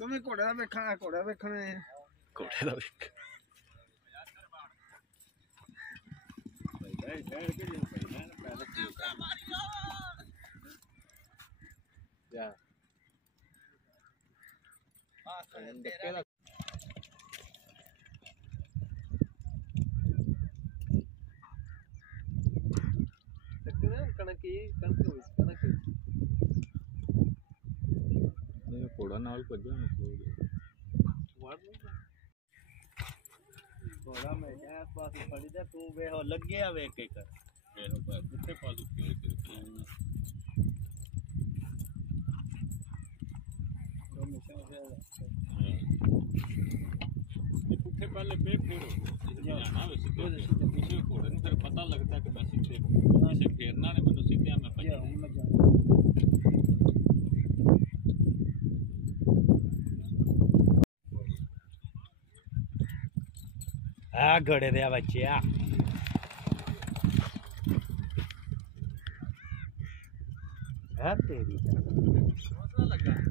तुम्हें घोड़े दा वेखना घोड़ा वेखना है घोड़े दा वेख या घोड़ा नाल भज्या घोड़ा में क्या पास पड़ी जा तू वे हो लग गया वे के कर वे हो पर कितने पास पुट्ठे पहले पे फेरो जाना वैसे तो दूसरे घोड़े ने फिर पता लगता है कि मैं सीधे इसे फेरना ने मैंने सीधे मैं भज्या आ घोड़े दे बच्चे आ है तेरी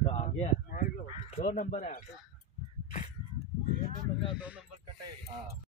तो आ गया 2 नंबर है 2 नंबर कटे हां